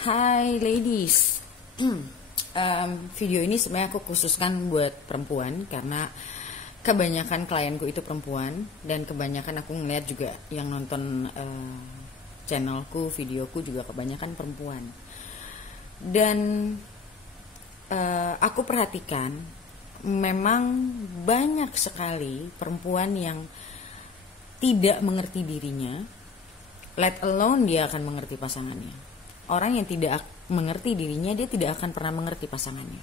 Hai ladies. Video ini sebenarnya aku khususkan buat perempuan karena kebanyakan klienku itu perempuan dan kebanyakan aku ngeliat juga yang nonton channelku, videoku juga kebanyakan perempuan. Dan aku perhatikan memang banyak sekali perempuan yang tidak mengerti dirinya, let alone dia akan mengerti pasangannya. Orang yang tidak mengerti dirinya, dia tidak akan pernah mengerti pasangannya.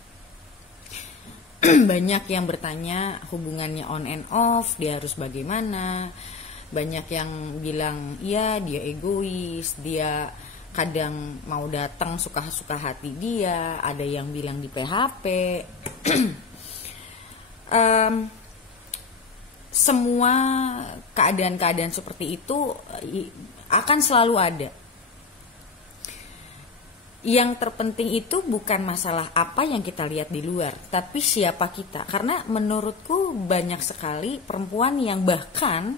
Banyak yang bertanya hubungannya on and off, dia harus bagaimana. Banyak yang bilang, ya dia egois, dia kadang mau datang suka-suka hati dia. Ada yang bilang di PHP. Semua keadaan-keadaan seperti itu akan selalu ada. Yang terpenting itu bukan masalah apa yang kita lihat di luar, tapi siapa kita. Karena menurutku banyak sekali perempuan yang bahkan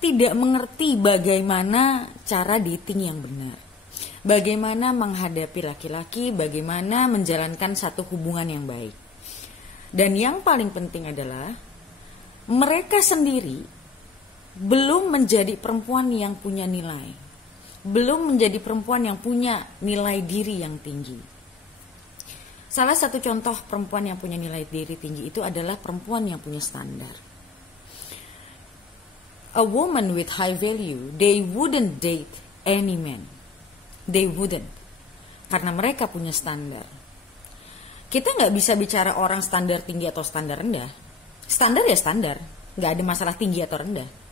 tidak mengerti bagaimana cara dating yang benar, bagaimana menghadapi laki-laki, bagaimana menjalankan satu hubungan yang baik. Dan yang paling penting adalah mereka sendiri belum menjadi perempuan yang punya nilai, belum menjadi perempuan yang punya nilai diri yang tinggi. Salah satu contoh perempuan yang punya nilai diri tinggi itu adalah perempuan yang punya standar. A woman with high value, they wouldn't date any man. They wouldn't. Karena mereka punya standar. Kita nggak bisa bicara orang standar tinggi atau standar rendah. Standar ya standar, nggak ada masalah tinggi atau rendah.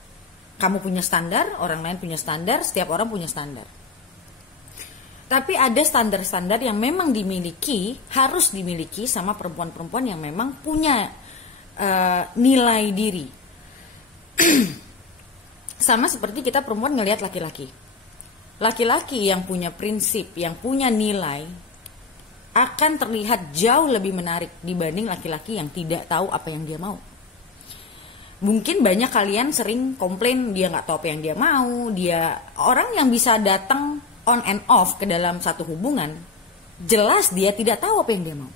Kamu punya standar, orang lain punya standar, setiap orang punya standar. Tapi ada standar-standar yang memang dimiliki, harus dimiliki sama perempuan-perempuan yang memang punya nilai diri. Sama seperti kita perempuan ngelihat laki-laki. Laki-laki yang punya prinsip, yang punya nilai, akan terlihat jauh lebih menarik dibanding laki-laki yang tidak tahu apa yang dia mau. Mungkin banyak kalian sering komplain dia nggak tahu apa yang dia mau. Dia orang yang bisa datang on and off ke dalam satu hubungan, jelas dia tidak tahu apa yang dia mau.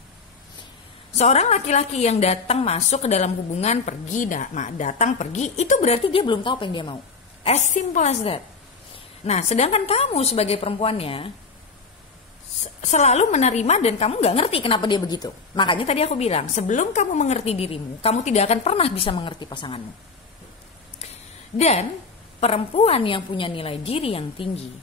Seorang laki-laki yang datang masuk ke dalam hubungan, pergi, datang pergi, itu berarti dia belum tahu apa yang dia mau. As simple as that. Nah, sedangkan kamu sebagai perempuannya selalu menerima dan kamu gak ngerti kenapa dia begitu. Makanya tadi aku bilang, sebelum kamu mengerti dirimu, kamu tidak akan pernah bisa mengerti pasanganmu. Dan perempuan yang punya nilai diri yang tinggi,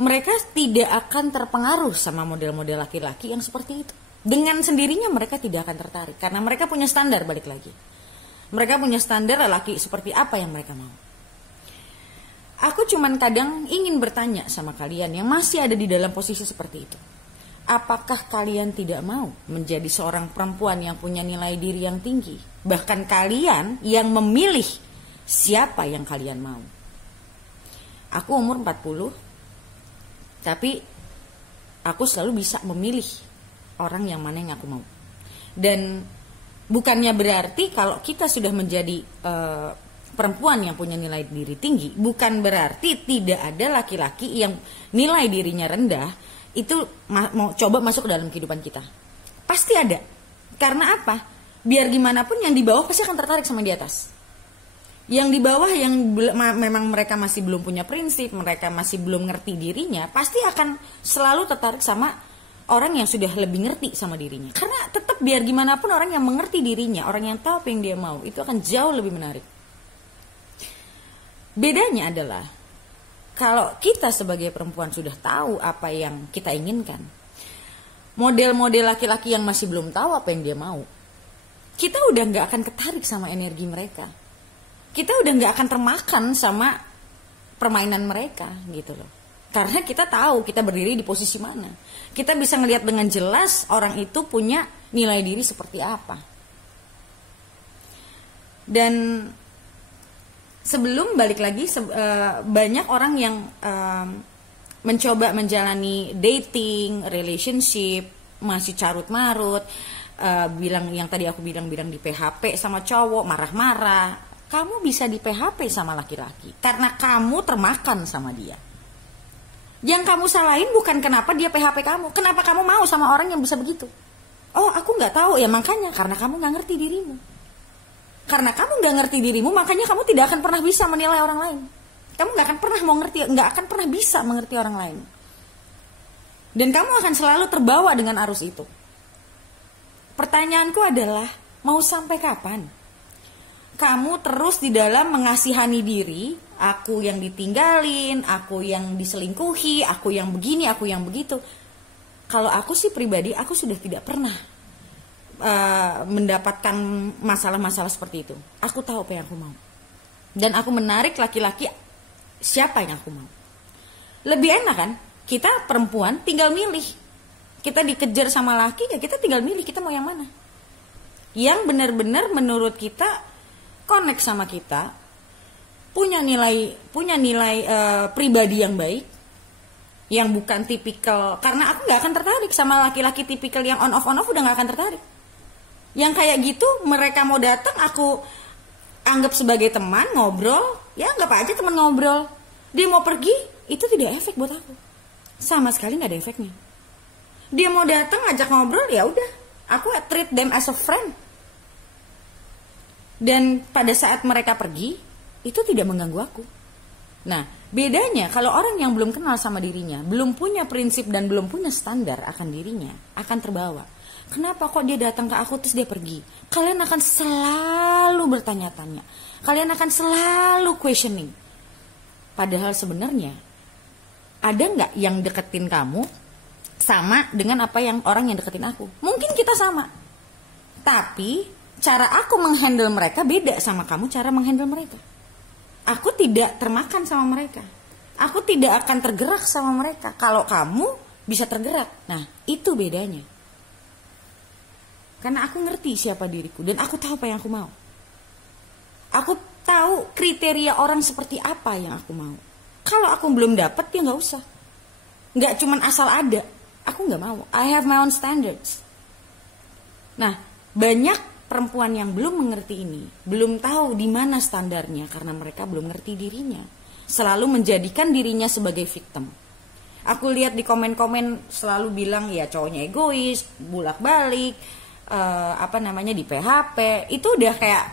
mereka tidak akan terpengaruh sama model-model laki-laki yang seperti itu. Dengan sendirinya mereka tidak akan tertarik, karena mereka punya standar. Balik lagi, mereka punya standar lelaki seperti apa yang mereka mau. Aku cuman kadang ingin bertanya sama kalian yang masih ada di dalam posisi seperti itu. Apakah kalian tidak mau menjadi seorang perempuan yang punya nilai diri yang tinggi? Bahkan kalian yang memilih siapa yang kalian mau. Aku umur 40, tapi aku selalu bisa memilih orang yang mana yang aku mau. Dan bukannya berarti kalau kita sudah menjadi perempuan yang punya nilai diri tinggi, bukan berarti tidak ada laki-laki yang nilai dirinya rendah itu mau coba masuk ke dalam kehidupan kita. Pasti ada. Karena apa? Biar gimana pun yang di bawah pasti akan tertarik sama di atas. Yang di bawah yang memang mereka masih belum punya prinsip, mereka masih belum ngerti dirinya, pasti akan selalu tertarik sama orang yang sudah lebih ngerti sama dirinya. Karena tetap biar gimana pun orang yang mengerti dirinya, orang yang tahu apa yang dia mau, itu akan jauh lebih menarik. Bedanya adalah kalau kita sebagai perempuan sudah tahu apa yang kita inginkan, model-model laki-laki yang masih belum tahu apa yang dia mau, kita udah gak akan ketarik sama energi mereka. Kita udah gak akan termakan sama permainan mereka gitu loh. Karena kita tahu kita berdiri di posisi mana. Kita bisa ngelihat dengan jelas orang itu punya nilai diri seperti apa. Dan sebelum balik lagi, banyak orang yang mencoba menjalani dating, relationship, masih carut-marut, bilang yang tadi aku bilang di PHP sama cowok, marah-marah. Kamu bisa di PHP sama laki-laki karena kamu termakan sama dia. Yang kamu salahin bukan kenapa dia PHP kamu, kenapa kamu mau sama orang yang bisa begitu. Oh, aku nggak tahu, ya makanya karena kamu nggak ngerti dirimu. Karena kamu nggak ngerti dirimu, makanya kamu tidak akan pernah bisa menilai orang lain. Kamu nggak akan pernah mau ngerti, nggak akan pernah bisa mengerti orang lain. Dan kamu akan selalu terbawa dengan arus itu. Pertanyaanku adalah, mau sampai kapan? Kamu terus di dalam mengasihani diri, aku yang ditinggalin, aku yang diselingkuhi, aku yang begini, aku yang begitu. Kalau aku sih pribadi, aku sudah tidak pernah mendapatkan masalah-masalah seperti itu. Aku tahu apa yang aku mau. Dan aku menarik laki-laki siapa yang aku mau. Lebih enak kan? Kita perempuan tinggal milih. Kita dikejar sama laki, ya kita tinggal milih kita mau yang mana. Yang benar-benar menurut kita connect sama kita, punya nilai pribadi yang baik, yang bukan tipikal. Karena aku nggak akan tertarik sama laki-laki tipikal yang on off udah nggak akan tertarik. Yang kayak gitu mereka mau datang, aku anggap sebagai teman ngobrol, ya anggap aja teman ngobrol. Dia mau pergi, itu tidak efek buat aku, sama sekali nggak ada efeknya. Dia mau datang ajak ngobrol, ya udah, aku treat them as a friend. Dan pada saat mereka pergi, itu tidak mengganggu aku. Nah, bedanya kalau orang yang belum kenal sama dirinya, belum punya prinsip dan belum punya standar akan dirinya, akan terbawa. Kenapa kok dia datang ke aku terus dia pergi? Kalian akan selalu bertanya-tanya. Kalian akan selalu questioning. Padahal sebenarnya, ada nggak yang deketin kamu sama dengan apa yang orang yang deketin aku? Mungkin kita sama. Tapi cara aku menghandle mereka beda sama kamu cara menghandle mereka. Aku tidak termakan sama mereka. Aku tidak akan tergerak sama mereka. Kalau kamu bisa tergerak. Nah, itu bedanya. Karena aku ngerti siapa diriku. Dan aku tahu apa yang aku mau. Aku tahu kriteria orang seperti apa yang aku mau. Kalau aku belum dapat, ya gak usah. Gak cuman asal ada. Aku gak mau. I have my own standards. Nah, banyak perempuan yang belum mengerti ini, belum tahu di mana standarnya karena mereka belum ngerti dirinya. Selalu menjadikan dirinya sebagai victim. Aku lihat di komen-komen selalu bilang ya cowoknya egois, bolak-balik, di PHP. Itu udah kayak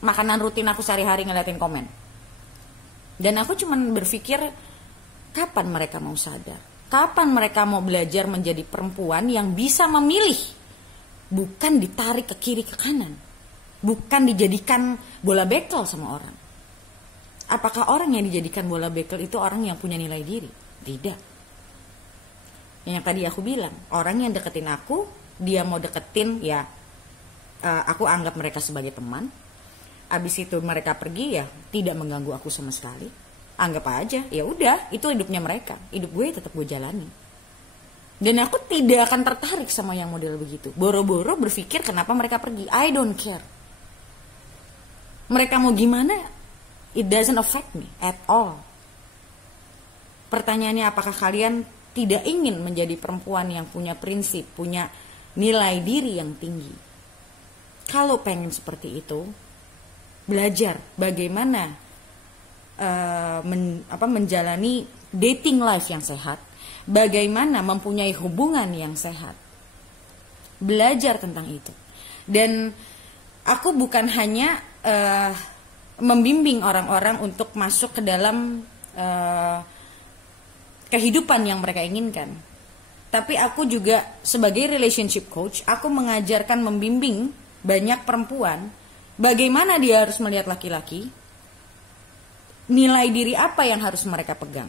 makanan rutin aku sehari-hari ngeliatin komen. Dan aku cuman berpikir, kapan mereka mau sadar? Kapan mereka mau belajar menjadi perempuan yang bisa memilih? Bukan ditarik ke kiri ke kanan. Bukan dijadikan bola bekel sama orang. Apakah orang yang dijadikan bola bekel itu orang yang punya nilai diri? Tidak. Yang tadi aku bilang, orang yang deketin aku, dia mau deketin ya, aku anggap mereka sebagai teman. Abis itu mereka pergi ya, tidak mengganggu aku sama sekali. Anggap aja, ya udah, itu hidupnya mereka. Hidup gue tetap gue jalani. Dan aku tidak akan tertarik sama yang model begitu. Boro-boro berpikir kenapa mereka pergi. I don't care. Mereka mau gimana, it doesn't affect me at all. Pertanyaannya, apakah kalian tidak ingin menjadi perempuan yang punya prinsip, punya nilai diri yang tinggi? Kalau pengen seperti itu, belajar bagaimana menjalani dating life yang sehat. Bagaimana mempunyai hubungan yang sehat. Belajar tentang itu. Dan aku bukan hanya membimbing orang-orang untuk masuk ke dalam kehidupan yang mereka inginkan. Tapi aku juga sebagai relationship coach, aku mengajarkan, membimbing banyak perempuan bagaimana dia harus melihat laki-laki, nilai diri apa yang harus mereka pegang.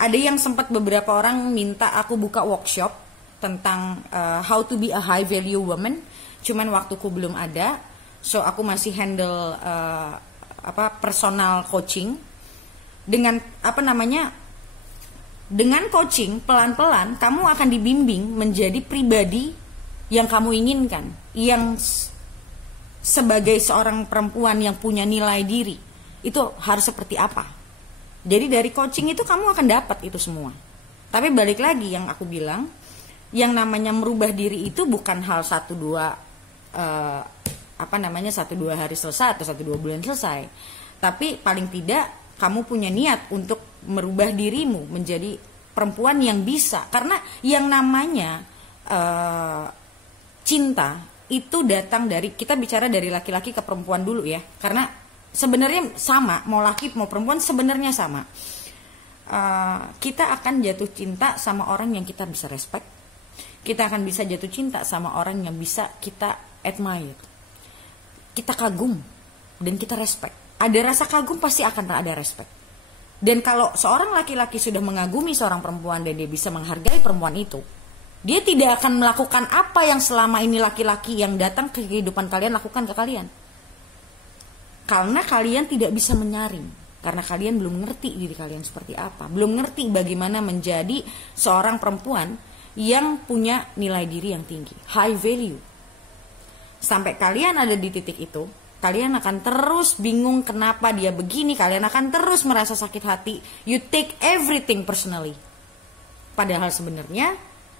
Ada yang sempat beberapa orang minta aku buka workshop tentang how to be a high value woman. Cuman waktuku belum ada, so aku masih handle personal coaching dengan dengan coaching pelan-pelan kamu akan dibimbing menjadi pribadi yang kamu inginkan, yang sebagai seorang perempuan yang punya nilai diri itu harus seperti apa. Jadi dari coaching itu kamu akan dapat itu semua. Tapi balik lagi yang aku bilang, yang namanya merubah diri itu bukan hal 1-2 hari selesai atau 1-2 bulan selesai. Tapi paling tidak kamu punya niat untuk merubah dirimu menjadi perempuan yang bisa, karena yang namanya cinta itu datang dari, kita bicara dari laki-laki ke perempuan dulu ya, karena sebenarnya sama, mau laki mau perempuan sebenarnya sama. Kita akan jatuh cinta sama orang yang kita bisa respect, kita akan bisa jatuh cinta sama orang yang bisa kita admire, kita kagum dan kita respect. Ada rasa kagum pasti akan ada respect. Dan kalau seorang laki-laki sudah mengagumi seorang perempuan dan dia bisa menghargai perempuan itu, dia tidak akan melakukan apa yang selama ini laki-laki yang datang ke kehidupan kalian lakukan ke kalian. Karena kalian tidak bisa menyaring. Karena kalian belum ngerti diri kalian seperti apa. Belum ngerti bagaimana menjadi seorang perempuan yang punya nilai diri yang tinggi. High value. Sampai kalian ada di titik itu, kalian akan terus bingung kenapa dia begini. Kalian akan terus merasa sakit hati. You take everything personally. Padahal sebenarnya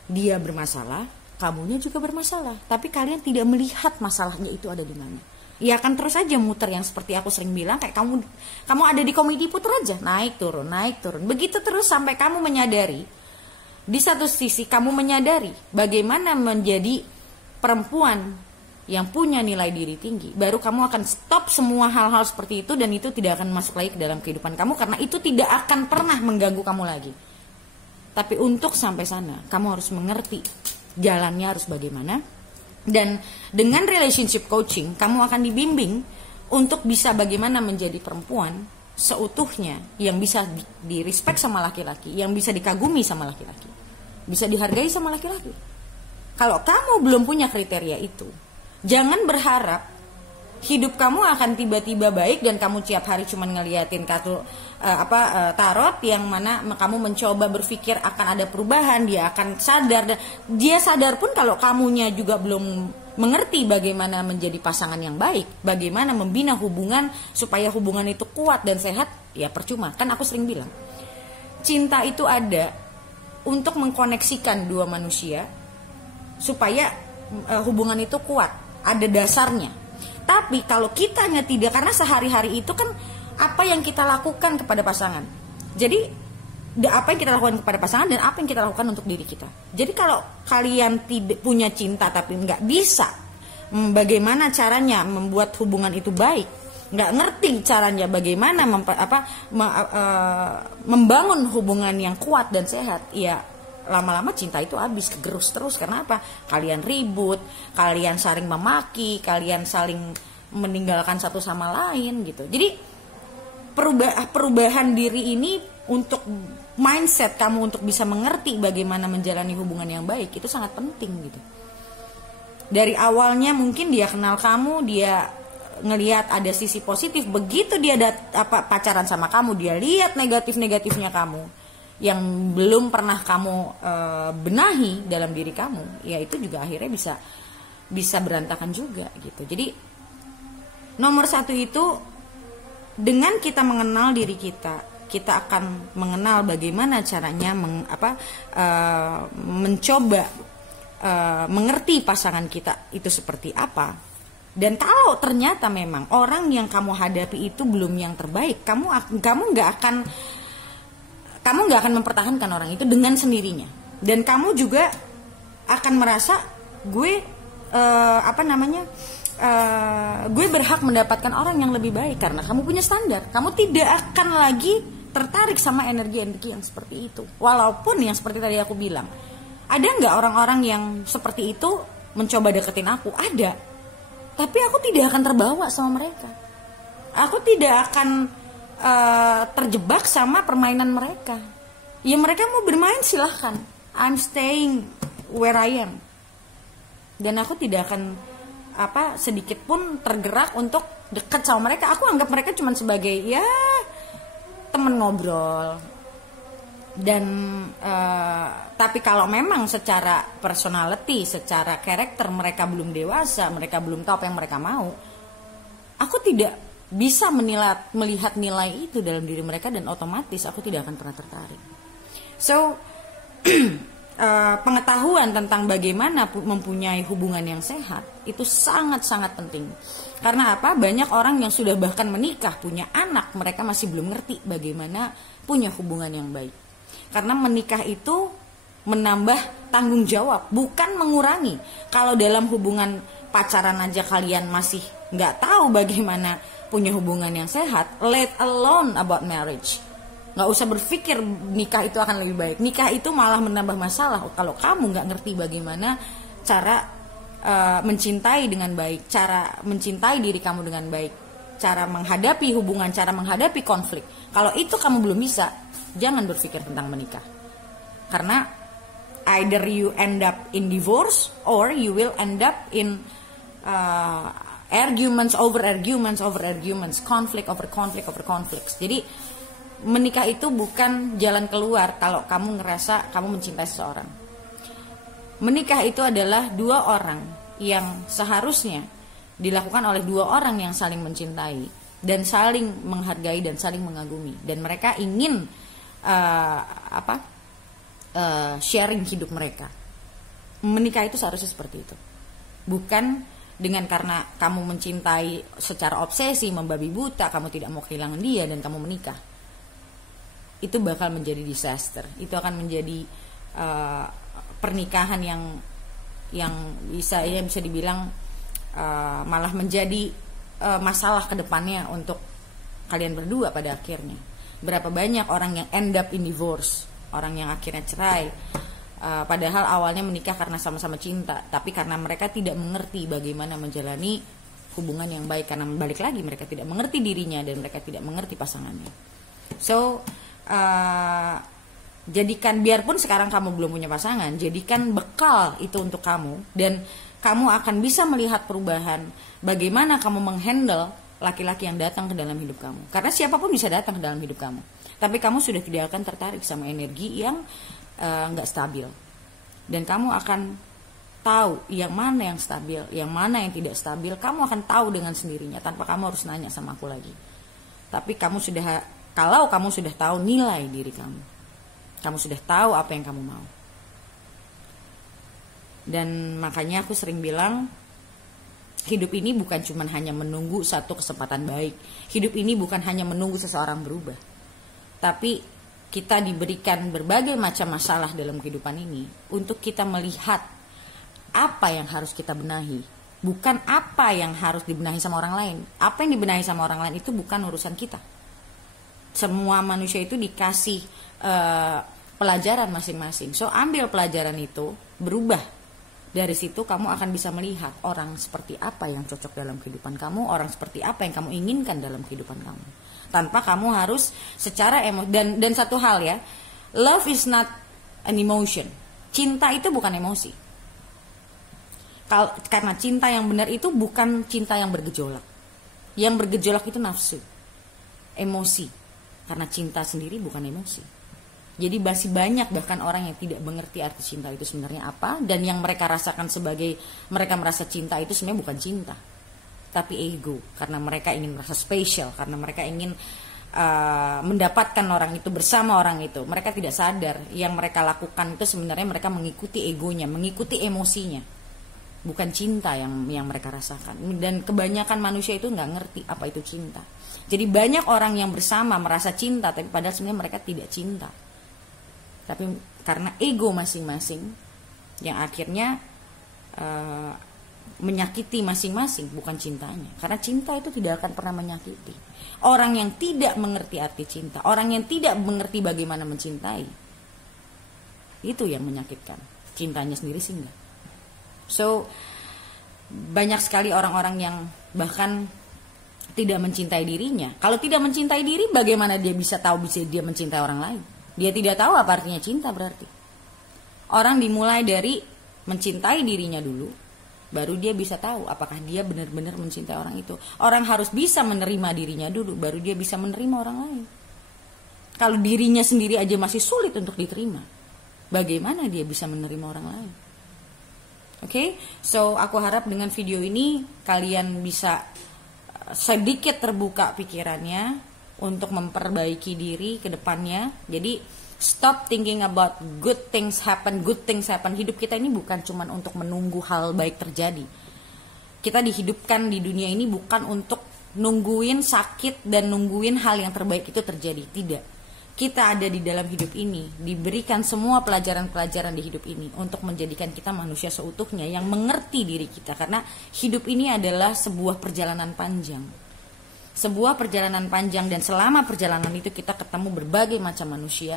dia bermasalah, kamunya juga bermasalah. Tapi kalian tidak melihat masalahnya itu ada di mana. Ya akan terus aja muter yang seperti aku sering bilang, kayak kamu ada di komedi puter aja, naik turun. Begitu terus sampai kamu menyadari, di satu sisi kamu menyadari bagaimana menjadi perempuan yang punya nilai diri tinggi, baru kamu akan stop semua hal-hal seperti itu dan itu tidak akan masuk lagi ke dalam kehidupan kamu karena itu tidak akan pernah mengganggu kamu lagi. Tapi untuk sampai sana, kamu harus mengerti jalannya harus bagaimana. Dan dengan relationship coaching, kamu akan dibimbing untuk bisa bagaimana menjadi perempuan seutuhnya yang bisa di-respect sama laki-laki, yang bisa dikagumi sama laki-laki, bisa dihargai sama laki-laki. Kalau kamu belum punya kriteria itu, jangan berharap hidup kamu akan tiba-tiba baik dan kamu tiap hari cuma ngeliatin kartu tarot yang mana kamu mencoba berpikir akan ada perubahan, dia akan sadar, dan dia sadar pun kalau kamunya juga belum mengerti bagaimana menjadi pasangan yang baik, bagaimana membina hubungan supaya hubungan itu kuat dan sehat, ya percuma. Kan aku sering bilang, cinta itu ada untuk mengkoneksikan dua manusia supaya hubungan itu kuat, ada dasarnya. Tapi kalau kitanya tidak, karena sehari-hari itu kan apa yang kita lakukan kepada pasangan. Jadi apa yang kita lakukan kepada pasangan dan apa yang kita lakukan untuk diri kita. Jadi kalau kalian tidak punya cinta tapi nggak bisa bagaimana caranya membuat hubungan itu baik, nggak ngerti caranya bagaimana membangun hubungan yang kuat dan sehat, ya lama-lama cinta itu habis, kegerus terus. Karena apa? Kalian ribut, kalian saling memaki, kalian saling meninggalkan satu sama lain gitu. Jadi perubahan diri ini untuk mindset kamu untuk bisa mengerti bagaimana menjalani hubungan yang baik itu sangat penting gitu. Dari awalnya mungkin dia kenal kamu, dia ngelihat ada sisi positif, begitu dia pacaran sama kamu, dia lihat negatif-negatifnya kamu yang belum pernah kamu benahi dalam diri kamu, ya itu juga akhirnya bisa berantakan juga gitu. Jadi nomor satu itu, dengan kita mengenal diri kita, kita akan mengenal bagaimana caranya mencoba mengerti pasangan kita itu seperti apa. Dan kalau ternyata memang orang yang kamu hadapi itu belum yang terbaik, kamu nggak akan mempertahankan orang itu dengan sendirinya. Dan kamu juga akan merasa gue berhak mendapatkan orang yang lebih baik karena kamu punya standar. Kamu tidak akan lagi tertarik sama energi-energi yang seperti itu. Walaupun yang seperti tadi aku bilang, ada nggak orang-orang yang seperti itu mencoba deketin aku? Ada. Tapi aku tidak akan terbawa sama mereka. Aku tidak akan terjebak sama permainan mereka. Ya mereka mau bermain silahkan. I'm staying where I am. Dan aku tidak akan sedikit pun tergerak untuk dekat sama mereka. Aku anggap mereka cuma sebagai ya teman ngobrol. Dan tapi kalau memang secara personality, secara karakter mereka belum dewasa, mereka belum tahu apa yang mereka mau, aku tidak bisa melihat nilai itu dalam diri mereka dan otomatis aku tidak akan pernah tertarik. So pengetahuan tentang bagaimana mempunyai hubungan yang sehat itu sangat-sangat penting. Karena apa? Banyak orang yang sudah bahkan menikah, punya anak, mereka masih belum ngerti bagaimana punya hubungan yang baik. Karena menikah itu menambah tanggung jawab, bukan mengurangi. Kalau dalam hubungan pacaran aja kalian masih nggak tahu bagaimana punya hubungan yang sehat, let alone about marriage. Nggak usah berpikir nikah itu akan lebih baik. Nikah itu malah menambah masalah kalau kamu nggak ngerti bagaimana cara mencintai dengan baik, cara mencintai diri kamu dengan baik, cara menghadapi hubungan, cara menghadapi konflik. Kalau itu kamu belum bisa, jangan berpikir tentang menikah. Karena either you end up in divorce or you will end up in arguments over arguments, conflict over conflicts. Jadi menikah itu bukan jalan keluar kalau kamu ngerasa kamu mencintai seseorang. Menikah itu adalah dua orang yang seharusnya dilakukan oleh dua orang yang saling mencintai dan saling menghargai dan saling mengagumi, dan mereka ingin sharing hidup mereka. Menikah itu seharusnya seperti itu, bukan dengan karena kamu mencintai secara obsesi, membabi buta, kamu tidak mau kehilangan dia dan kamu menikah. Itu bakal menjadi disaster. Itu akan menjadi pernikahan yang bisa dibilang malah menjadi masalah kedepannya untuk kalian berdua pada akhirnya. Berapa banyak orang yang end up in divorce, orang yang akhirnya cerai, padahal awalnya menikah karena sama-sama cinta, tapi karena mereka tidak mengerti bagaimana menjalani hubungan yang baik, karena balik lagi mereka tidak mengerti dirinya dan mereka tidak mengerti pasangannya. So jadikan, biarpun sekarang kamu belum punya pasangan, jadikan bekal itu untuk kamu, dan kamu akan bisa melihat perubahan bagaimana kamu menghandle laki-laki yang datang ke dalam hidup kamu. Karena siapapun bisa datang ke dalam hidup kamu, tapi kamu sudah tidak akan tertarik sama energi yang nggak stabil, dan kamu akan tahu yang mana yang stabil, yang mana yang tidak stabil. Kamu akan tahu dengan sendirinya tanpa kamu harus nanya sama aku lagi. Tapi kalau kamu sudah tahu nilai diri kamu sudah tahu apa yang kamu mau. Dan makanya aku sering bilang, hidup ini bukan cuma hanya menunggu satu kesempatan baik. Hidup ini bukan hanya menunggu seseorang berubah, tapi kita diberikan berbagai macam masalah dalam kehidupan ini untuk kita melihat apa yang harus kita benahi, bukan apa yang harus dibenahi sama orang lain. Apa yang dibenahi sama orang lain itu bukan urusan kita. Semua manusia itu dikasih pelajaran masing-masing. So ambil pelajaran itu, berubah. Dari situ kamu akan bisa melihat orang seperti apa yang cocok dalam kehidupan kamu, orang seperti apa yang kamu inginkan dalam kehidupan kamu, tanpa kamu harus secara emosi. Dan satu hal ya, love is not an emotion. Cinta itu bukan emosi. Karena cinta yang benar itu bukan cinta yang bergejolak. Yang bergejolak itu nafsu, emosi. Karena cinta sendiri bukan emosi. Jadi masih banyak bahkan orang yang tidak mengerti arti cinta itu sebenarnya apa, dan yang mereka rasakan sebagai mereka merasa cinta itu sebenarnya bukan cinta, tapi ego. Karena mereka ingin merasa spesial, karena mereka ingin mendapatkan orang itu, bersama orang itu. Mereka tidak sadar yang mereka lakukan itu sebenarnya mereka mengikuti egonya, mengikuti emosinya, bukan cinta yang mereka rasakan. Dan kebanyakan manusia itu nggak ngerti apa itu cinta. Jadi banyak orang yang bersama merasa cinta, tapi padahal sebenarnya mereka tidak cinta. Tapi karena ego masing-masing yang akhirnya menyakiti masing-masing, bukan cintanya. Karena cinta itu tidak akan pernah menyakiti. Orang yang tidak mengerti arti cinta, orang yang tidak mengerti bagaimana mencintai, itu yang menyakitkan. Cintanya sendiri sih enggak. So banyak sekali orang-orang yang bahkan tidak mencintai dirinya. Kalau tidak mencintai diri, bagaimana dia bisa tahu bisa dia mencintai orang lain? Dia tidak tahu apa artinya cinta berarti. Orang dimulai dari mencintai dirinya dulu, baru dia bisa tahu apakah dia benar-benar mencintai orang itu. Orang harus bisa menerima dirinya dulu, baru dia bisa menerima orang lain. Kalau dirinya sendiri aja masih sulit untuk diterima, bagaimana dia bisa menerima orang lain? Oke, so aku harap dengan video ini kalian bisa sedikit terbuka pikirannya untuk memperbaiki diri ke depannya. Jadi stop thinking about good things happen. Hidup kita ini bukan cuma untuk menunggu hal baik terjadi. Kita dihidupkan di dunia ini bukan untuk nungguin sakit dan nungguin hal yang terbaik itu terjadi. Tidak. kita ada di dalam hidup ini, diberikan semua pelajaran-pelajaran di hidup ini untuk menjadikan kita manusia seutuhnya yang mengerti diri kita. Karena hidup ini adalah sebuah perjalanan panjang. Sebuah perjalanan panjang, dan selama perjalanan itu kita ketemu berbagai macam manusia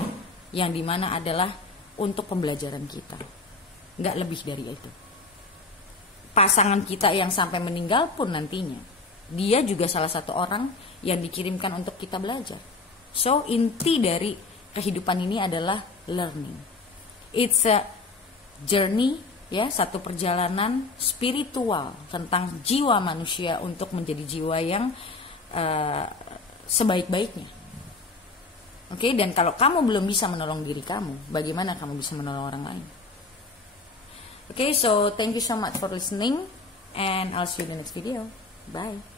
yang dimana adalah untuk pembelajaran kita. Nggak lebih dari itu. Pasangan kita yang sampai meninggal pun nantinya, dia juga salah satu orang yang dikirimkan untuk kita belajar. So, inti dari kehidupan ini adalah learning. It's a journey, ya, satu perjalanan spiritual tentang jiwa manusia untuk menjadi jiwa yang sebaik-baiknya. Oke, dan kalau kamu belum bisa menolong diri kamu, bagaimana kamu bisa menolong orang lain? Oke, so thank you so much for listening, and I'll see you in the next video. Bye.